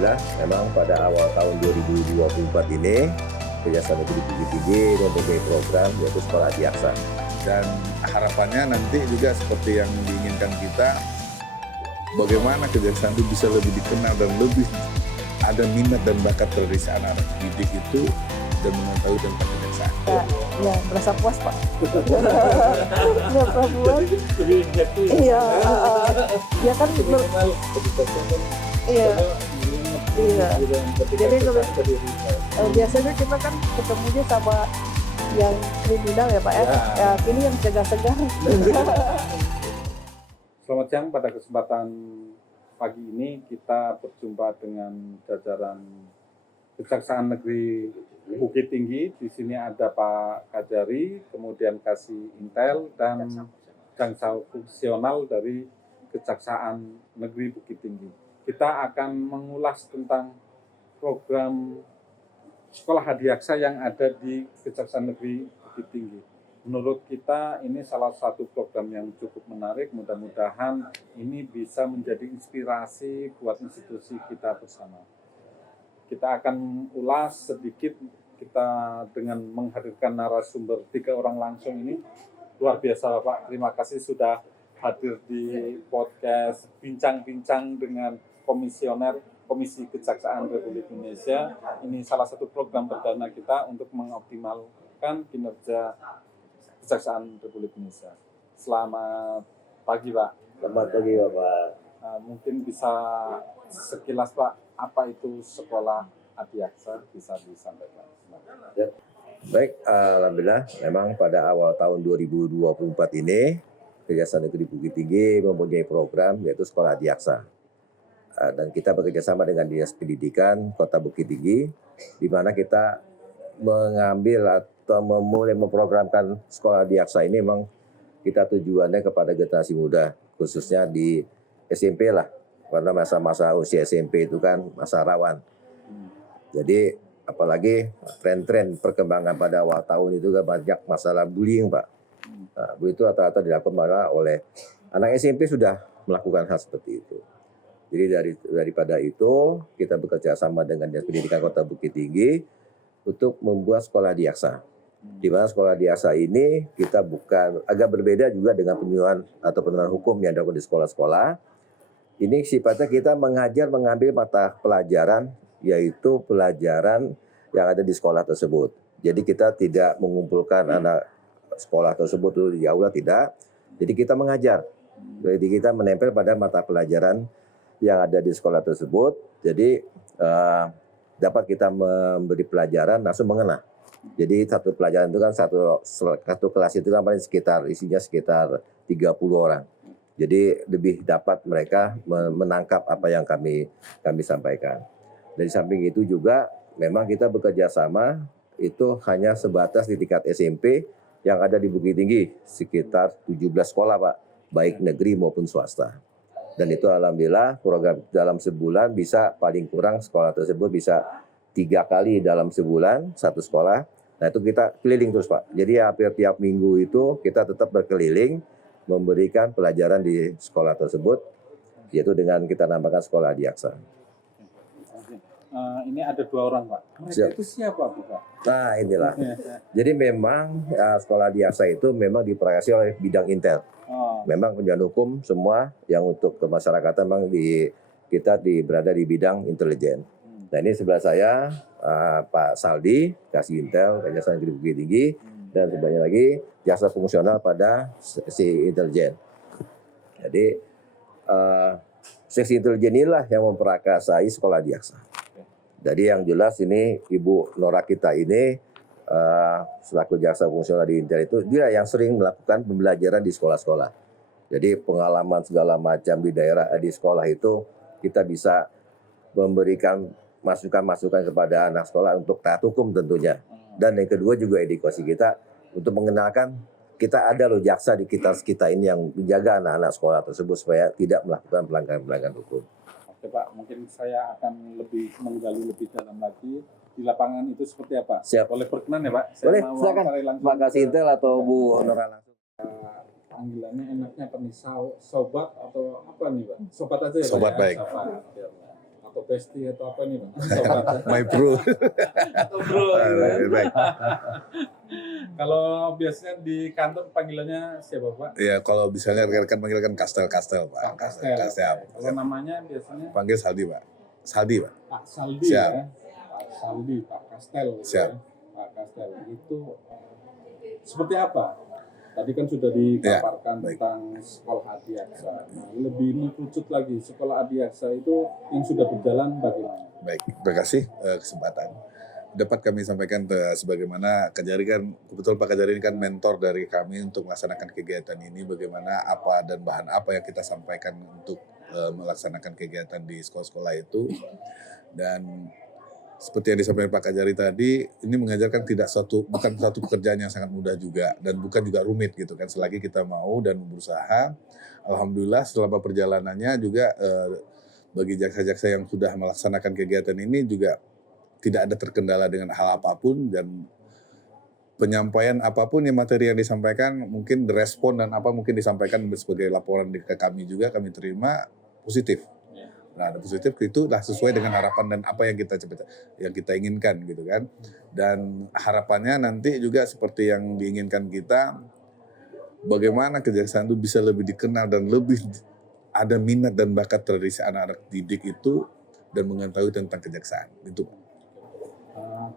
alhamdulillah memang pada awal tahun 2024 ini Kejaksaan Negeri Bukit Tinggi mempunyai program yaitu Sekolah Adiaksa. Dan harapannya nanti juga seperti yang diinginkan kita, bagaimana kejaksaan itu bisa lebih dikenal dan lebih ada minat dan bakat dari anak-anak didik itu dan mengetahui tentang kejaksaan. Ya, merasa puas Pak. Merasa puas. Lebih happy. Iya, ya kan. Iya. Iya. Jadi biasanya kita kan ketemunya sama yang kriminal ya Pak ya. Ya ini yang segar-segar. Selamat siang, pada kesempatan pagi ini kita berjumpa dengan jajaran Kejaksaan Negeri Bukit Tinggi. Di sini ada Pak Kajari, kemudian Kasih Intel dan Jaksa Fungsional dari Kejaksaan Negeri Bukit Tinggi. Kita akan mengulas tentang program Sekolah Adiaksa yang ada di Kejaksaan Negeri Bukit Tinggi. Menurut kita ini salah satu program yang cukup menarik, mudah-mudahan ini bisa menjadi inspirasi buat institusi kita bersama. Kita akan ulas sedikit, kita dengan menghadirkan narasumber 3 orang langsung ini. Luar biasa Bapak, terima kasih sudah hadir di podcast Bincang-Bincang dengan Komisioner Komisi Kejaksaan Republik Indonesia. Ini salah satu program perdana kita untuk mengoptimalkan kinerja Kejaksaan Republik Indonesia. Selamat pagi Pak. Selamat pagi Bapak. Mungkin bisa sekilas Pak, apa itu Sekolah Adiaksa, bisa disampaikan. Ya. Baik, alhamdulillah memang pada awal tahun 2024 ini Kejaksaan Negeri Bukit Tinggi mempunyai program yaitu Sekolah Adiaksa. Dan kita bekerjasama dengan Dinas Pendidikan Kota Bukit Tinggi, di mana kita mengambil atau memulai memprogramkan Sekolah Adiaksa ini memang kita tujuannya kepada generasi muda, khususnya di SMP lah, karena masa-masa usia SMP itu kan masa rawan. Jadi apalagi tren-tren perkembangan pada awal tahun itu kan banyak masalah bullying Pak. Nah, itu rata-rata dilakukan malah oleh anak SMP sudah melakukan hal seperti itu. Jadi daripada itu kita bekerja sama dengan Dinas Pendidikan Kota Bukit Tinggi untuk membuat Sekolah Adiaksa. Di mana Sekolah Adiaksa ini kita bukan agak berbeda juga dengan penyuluhan atau penerangan hukum yang dilakukan di sekolah-sekolah. Ini sifatnya kita mengambil mata pelajaran yaitu pelajaran yang ada di sekolah tersebut. Jadi kita tidak mengumpulkan anak sekolah tersebut di aula, tidak. Jadi kita mengajar. Jadi kita menempel pada mata pelajaran yang ada di sekolah tersebut. Jadi dapat kita memberi pelajaran langsung mengena. Jadi satu pelajaran itu kan satu kelas itu kan paling isinya sekitar 30 orang. Jadi lebih dapat mereka menangkap apa yang kami sampaikan. Dari samping itu juga memang kita bekerja sama itu hanya sebatas di tingkat SMP yang ada di Bukit Tinggi, sekitar 17 sekolah Pak, baik negeri maupun swasta. Dan itu alhamdulillah program dalam sebulan bisa paling kurang sekolah tersebut bisa 3 kali dalam sebulan satu sekolah. Nah itu kita keliling terus Pak. Jadi hampir tiap minggu itu kita tetap berkeliling memberikan pelajaran di sekolah tersebut, yaitu dengan kita namakan Sekolah Adiaksa. Ini ada 2 orang Pak. Mereka itu siapa Pak? Nah inilah. Jadi memang Sekolah Adiaksa itu memang diproyeksi oleh bidang Intel. Memang penjaga hukum semua yang untuk kemasyarakatan memang kita berada di bidang intelijen. Nah ini sebelah saya Pak Saldi, Kasih Intel, Kejaksaan Negeri Bukit Tinggi, dan sebanyak lagi jaksa fungsional pada si intelijen. Jadi seksi intelijen inilah yang memprakarsai Sekolah Adiaksa. Jadi yang jelas ini Ibu Nora kita ini selaku jaksa fungsional di Intel itu dia yang sering melakukan pembelajaran di sekolah-sekolah. Jadi pengalaman segala macam di daerah di sekolah itu kita bisa memberikan masukan-masukan kepada anak sekolah untuk taat hukum tentunya. Dan yang kedua juga edukasi kita untuk mengenalkan kita ada loh jaksa di kita ini yang menjaga anak-anak sekolah tersebut supaya tidak melakukan pelanggaran-pelanggaran hukum. Oke Pak, mungkin saya akan lebih menggali lebih dalam lagi di lapangan itu seperti apa. Siap. Boleh berkenan ya Pak? Boleh, silakan Pak Kasih Intel atau Bu Nora langsung. Panggilannya enaknya apa nih? Sobat atau apa nih Pak? Sobat aja ya Pak? Sobat Ya? baik. Sobat. atau bestie atau apa nih Bang? Sobat. My bro. Atau bro gitu ya. Baik. Kalau biasanya di kantor panggilannya siapa Pak? Ya kalau misalnya rekan-rekan panggilkan Kastel Pak. Pak Kastel. Kastel. Kalau namanya biasanya Panggil Saldi Pak. Saldi Pak. Pak Saldi Siap. ya. Pak Saldi, Pak Kastel. gitu Siap. ya. Pak Kastel itu seperti apa? Tadi kan sudah dipaparkan baik. tentang sekolah Adiaksa. Nah, lebih mengerucut lagi, sekolah Adiaksa itu yang sudah berjalan bagaimana? Baik, terima kasih kesempatan. Dapat kami sampaikan sebagaimana Kajari kan, kebetulan Pak Kajari ini kan mentor dari kami untuk melaksanakan kegiatan ini, bagaimana apa dan bahan apa yang kita sampaikan untuk melaksanakan kegiatan di sekolah-sekolah itu. Dan seperti yang disampaikan Pak Kajari tadi, ini mengajarkan bukan satu pekerjaan yang sangat mudah juga dan bukan juga rumit gitu kan. Selagi kita mau dan berusaha, alhamdulillah selama perjalanannya juga bagi jaksa-jaksa yang sudah melaksanakan kegiatan ini juga tidak ada terkendala dengan hal apapun dan penyampaian apapun yang materi yang disampaikan mungkin respon dan apa mungkin disampaikan sebagai laporan ke kami juga kami terima positif. Nah, positif itu lah sesuai dengan harapan dan apa yang kita inginkan gitu kan. Dan harapannya nanti juga seperti yang diinginkan kita, bagaimana kejaksaan itu bisa lebih dikenal dan lebih ada minat dan bakat dari si anak-anak didik itu dan mengetahui tentang kejaksaan itu.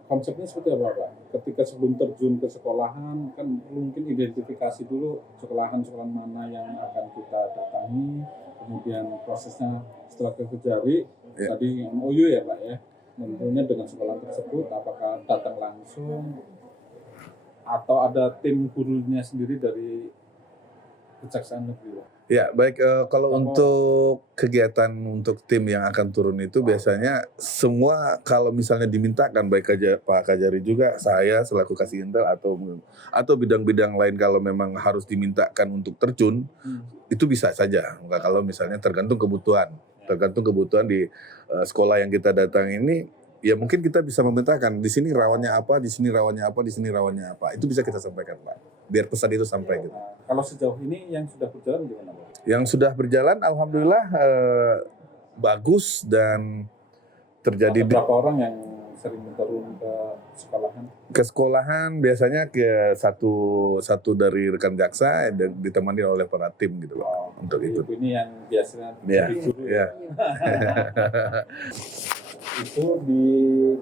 Konsepnya seperti apa Pak? Ketika sebelum terjun ke sekolahan kan mungkin identifikasi dulu sekolahan-sekolahan mana yang akan kita datangi, kemudian prosesnya setelah ke Kejari, tadi MOU ya Pak ya, tentunya dengan sekolah tersebut apakah datang langsung atau ada tim gurunya sendiri dari Kejaksaan Negeri Pak? Ya baik, kalau untuk kegiatan untuk tim yang akan turun itu biasanya semua kalau misalnya dimintakan baik Pak Kajari juga saya selaku kasih intel atau bidang-bidang lain kalau memang harus dimintakan untuk terjun itu bisa saja. Kalau misalnya tergantung kebutuhan di sekolah yang kita datang ini. Ya mungkin kita bisa memetakan di sini rawannya apa, di sini rawannya apa, di sini rawannya apa. Itu bisa kita sampaikan Pak. Biar pesan itu sampai gitu. Kalau sejauh ini yang sudah berjalan gimana Pak? Yang sudah berjalan alhamdulillah bagus dan terjadi berapa orang yang sering turun ke sekolahan? Biasanya ke satu dari rekan jaksa dan ditemani oleh para tim gitu loh untuk itu. Ini yang biasanya jadi guru. Ya. Itu di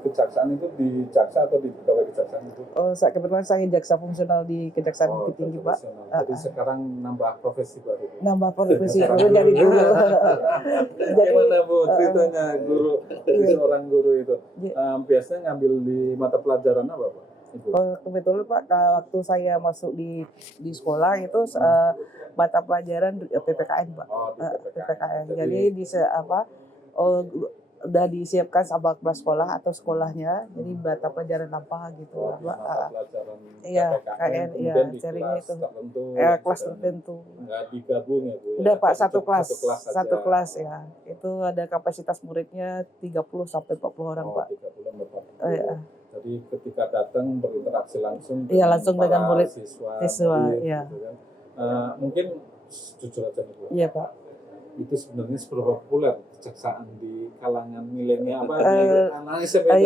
kejaksaan itu di jaksa atau di pegawai kejaksaan itu? Kebetulan saya jaksa fungsional di Kejaksaan Bukit Tinggi Pak. Jadi sekarang nambah profesi baru. Nambah profesi baru dari guru. Gimana Bu ceritanya guru, seorang guru itu? Biasanya ngambil di mata pelajaran apa Pak? Kebetulan Pak, waktu saya masuk di sekolah itu mata pelajaran PPKN Pak. PPKN. Jadi udah disiapkan sama kepala sekolah atau sekolahnya, jadi mata pelajaran apa gitu Pak. Iya, KN, iya, sharingnya itu. Kelas tertentu. Nggak digabung ya Bu? Udah Pak, satu kelas ya. Itu ada kapasitas muridnya 30 sampai 40 orang Pak. 30 Iya. Jadi ketika datang berinteraksi langsung langsung dengan murid siswa iya. Gitu kan. Mungkin jujur aja nih Bu. Iya Pak. Itu sebenarnya seberapa populer kejaksaan di kalangan milenial anak SMP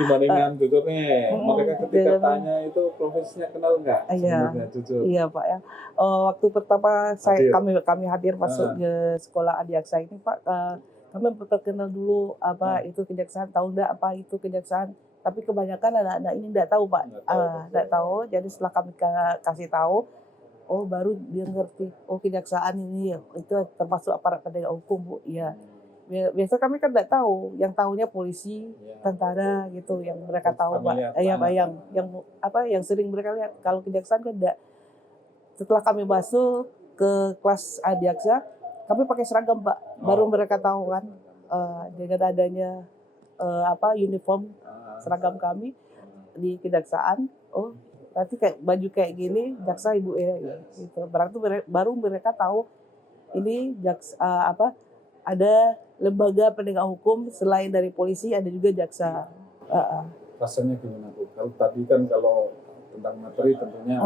dibandingkan jujur nih mereka ketika tanya itu profesinya kenal nggak sebenarnya jujur? Iya Pak ya. Waktu pertama kami hadir masuk ke sekolah Adiaksa ini Pak, kami memperkenal dulu apa itu kejaksaan, tahu nggak apa itu kejaksaan, tapi kebanyakan anak-anak ini nggak tahu Pak, nggak tahu. Jadi setelah kami kasih tahu, baru dia ngerti, kejaksaan ini itu termasuk aparat penegak hukum Bu. Iya. Biasa kami kan nggak tahu, yang tahunya polisi, tentara gitu, yang mereka tahu Pak. Yang sering mereka lihat. Kalau kejaksaan kan enggak. Setelah kami masuk ke kelas Adiaksa, kami pakai seragam Pak. Baru mereka tahu kan dengan adanya uniform seragam kami di kejaksaan. Berarti kayak baju kayak gini jaksa Ibu ya gitu. Berarti baru mereka tahu ini jaksa ada lembaga penegak hukum selain dari polisi ada juga jaksa. Rasanya gimana Bu? Kalau tadi kan kalau tentang materi tentunya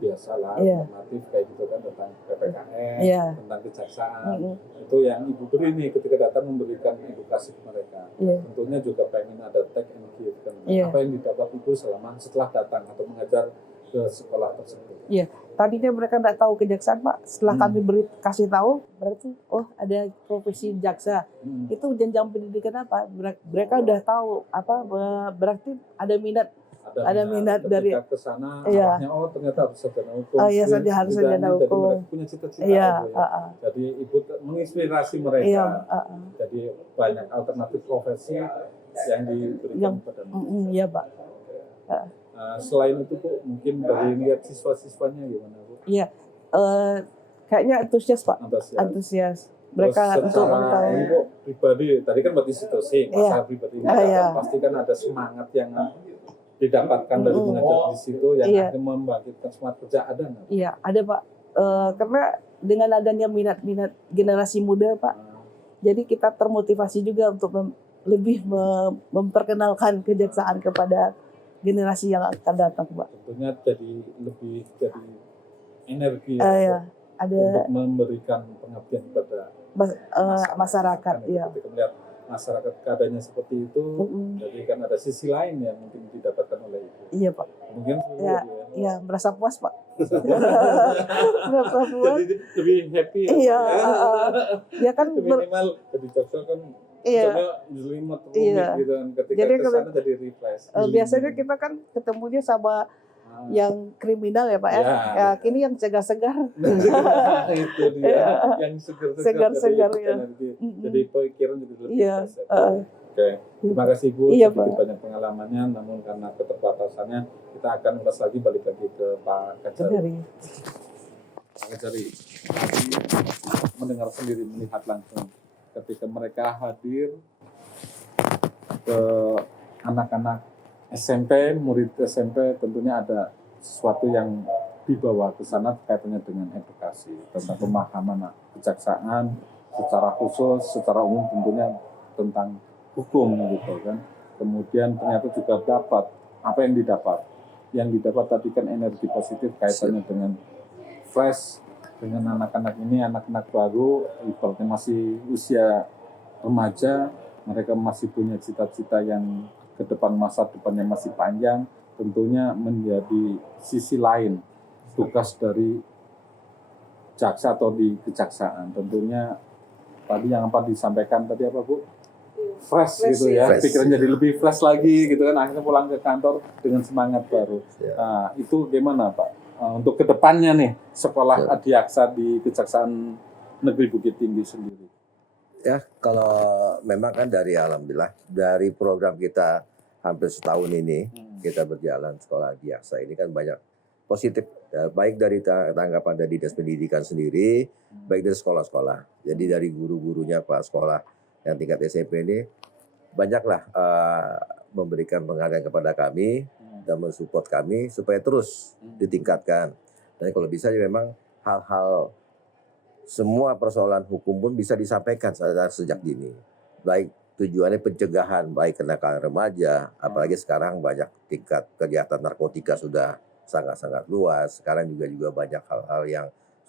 biasalah Iya. normatif kayak gitu kan, tentang PPKN, Iya. tentang kejaksaan. Itu yang Ibu beri nih ketika datang memberikan edukasi ke mereka. Iya. Tentunya juga pengen ada take and give kan. Iya. Apa yang didapat Ibu setelah datang atau mengajar ke sekolah tersebut. Iya, tadinya mereka nggak tahu kejaksaan Pak. Setelah kami kasih tahu, berarti oh ada profesi jaksa. Itu jenjang pendidikan apa? Mereka udah tahu apa berarti ada minat. Ada minat dari ke sana, iya. arahnya oh ternyata harus sarjana hukum. Oh iya, harus sarjana Jadi hukum. mereka punya cita-cita. Iya, gitu ya. Jadi Ibu menginspirasi mereka. Iya, Jadi banyak alternatif profesi yang diberikan kepada mereka. Iya Pak. Selain itu Bu, mungkin dari lihat siswa-siswanya gimana Bu? Iya, kayaknya antusias Pak. Antusias. Mereka terus untuk secara mengetahui. Ibu pribadi, tadi kan berarti situasi, masalah pribadi ini Iya. pasti kan ada semangat yang didapatkan dari mengajar di situ yang akan membangkitkan semangat kerja, ada nggak? Iya, ada Pak. Karena dengan adanya minat-minat generasi muda Pak, jadi kita termotivasi juga untuk lebih memperkenalkan kejaksaan kepada generasi yang akan datang Pak. Tentunya jadi energi Iya, ada untuk memberikan pengabdian kepada masyarakat. Iya. Ketika melihat masyarakat keadaannya seperti itu, jadi kan ada sisi lain yang mungkin didapatkan oleh Ibu. Iya Pak. Mungkin Ya, iya merasa puas Pak. Merasa puas. jadi lebih happy. Iya, ya kan minimal jadi jaksa kan. Iya. Jelimet rumit Iya. gitu kan. Ketika Jadi kesana jadi refresh. biasanya kita kan ketemunya sama yang kriminal ya Pak ya. Ya kini yang segar-segar. Itu dia. Yang Segar-segar ya. Jadi pikiran jadi lebih Iya. fresh. Oke. Terima kasih Bu. Iya, Sedikit Pak. banyak pengalamannya, namun karena keterbatasannya kita akan ulas lagi balik lagi ke Pak Kajari. Dari Pak Kajari mendengar sendiri, melihat langsung ketika mereka hadir ke anak-anak SMP, murid SMP, tentunya ada sesuatu yang dibawa ke sana kaitannya dengan edukasi tentang pemahaman kejaksaan secara khusus, secara umum tentunya tentang hukum gitu kan. Kemudian ternyata juga dapat apa yang didapat. Yang didapat tadi kan energi positif kaitannya dengan fresh, dengan anak-anak ini, anak-anak baru, ibaratnya masih usia remaja, mereka masih punya cita-cita yang ke depan, masa depannya masih panjang, tentunya menjadi sisi lain tugas dari jaksa atau di kejaksaan. Tentunya tadi yang apa disampaikan tadi apa Bu? Fresh gitu ya, Fresh. pikiran jadi lebih fresh lagi gitu kan, akhirnya pulang ke kantor dengan semangat baru. Ya. Nah, itu gimana Pak? Untuk kedepannya nih, sekolah Adiaksa di Kejaksaan Negeri Bukit Tinggi sendiri. Ya, kalau memang kan alhamdulillah dari program kita hampir setahun ini kita berjalan sekolah Adiaksa ini kan banyak positif, ya, baik dari tanggapan dari Dinas Pendidikan sendiri, baik dari sekolah-sekolah. Jadi dari guru-gurunya Pak sekolah yang tingkat SMP ini banyaklah memberikan penghargaan kepada kami dan mensupport kami supaya terus ditingkatkan. Dan kalau bisa ya memang hal-hal semua persoalan hukum pun bisa disampaikan sejak dini. Baik tujuannya pencegahan, baik kenakalan remaja, apalagi sekarang banyak tingkat kejahatan narkotika sudah sangat-sangat luas. Sekarang juga banyak hal-hal yang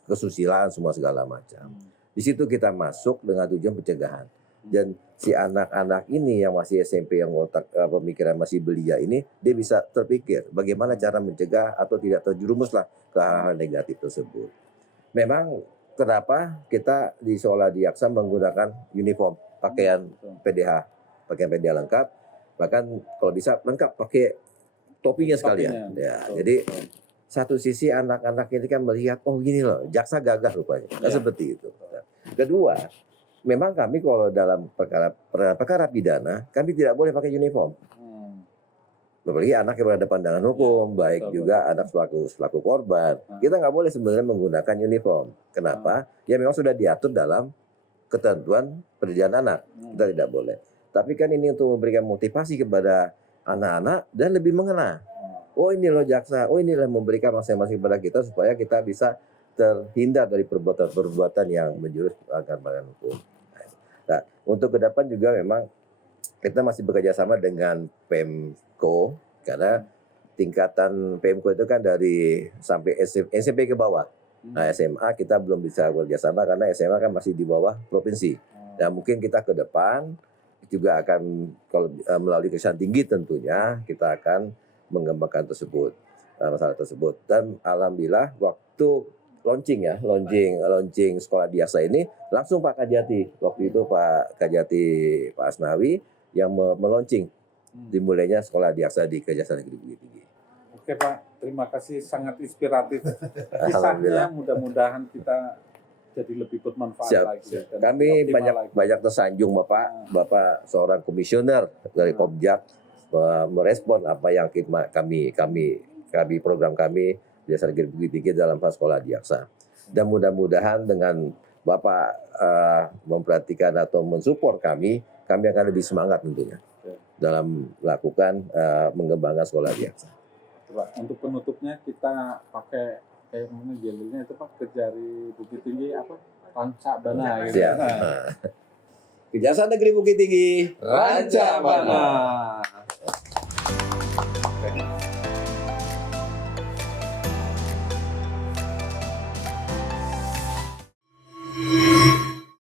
kesusilaan semua segala macam. Di situ kita masuk dengan tujuan pencegahan. Dan si anak-anak ini yang masih SMP yang otak pemikiran masih belia ini, dia bisa terpikir bagaimana cara mencegah atau tidak terjerumuslah ke hal-hal negatif tersebut. Memang kenapa kita di Sekolah Adiaksa menggunakan uniform, pakaian PDH lengkap, bahkan kalau bisa lengkap pakai topinya sekalian. Ya, jadi satu sisi anak-anak ini kan melihat, oh gini loh, jaksa gagah rupanya. Nah, seperti itu. Nah, kedua, memang kami kalau dalam perkara pidana, kami tidak boleh pakai uniform. Apalagi anak yang berada pandangan hukum, baik juga anak selaku korban. Kita nggak boleh sebenarnya menggunakan uniform. Kenapa? Ya memang sudah diatur dalam ketentuan perlindungan anak. Kita tidak boleh. Tapi kan ini untuk memberikan motivasi kepada anak-anak dan lebih mengena. Oh ini loh jaksa, oh inilah memberikan masing-masing kepada kita supaya kita bisa terhindar dari perbuatan-perbuatan yang menjurus pelanggaran hukum. Nah, untuk ke depan juga memang kita masih bekerja sama dengan Pemko karena tingkatan PMK itu kan dari sampai SMP ke bawah. Nah SMA kita belum bisa kerjasama karena SMA kan masih di bawah provinsi. Nah mungkin kita ke depan juga akan kalau melalui kejaksaan tinggi tentunya kita akan mengembangkan tersebut masalah tersebut. Dan alhamdulillah waktu launching sekolah Adiaksa ini langsung Pak Kajati waktu itu Pak Asnawi yang melaunching dimulainya sekolah Adiaksa di Kejaksaan Negeri Bukit Tinggi. Oke Pak, terima kasih, sangat inspiratif. Alhamdulillah. Kisahnya mudah-mudahan kita jadi lebih bermanfaat Siap. lagi. Dan Kami optimal lagi. banyak tersanjung Bapak seorang komisioner dari Komjak merespon apa yang kami program kami di Kejaksaan Negeri Bukit Tinggi dalam hal sekolah Adiaksa. Dan mudah-mudahan dengan Bapak memperhatikan atau mensupport kami akan lebih semangat tentunya dalam melakukan mengembangkan sekolah Adiaksa. Pak, untuk penutupnya kita pakai kayak mana gelnya itu Pak, Kejari Bukit Tinggi apa? Ranca Bana gitu. Siap. Kejaksaan Negeri Bukit Tinggi Ranca Bana.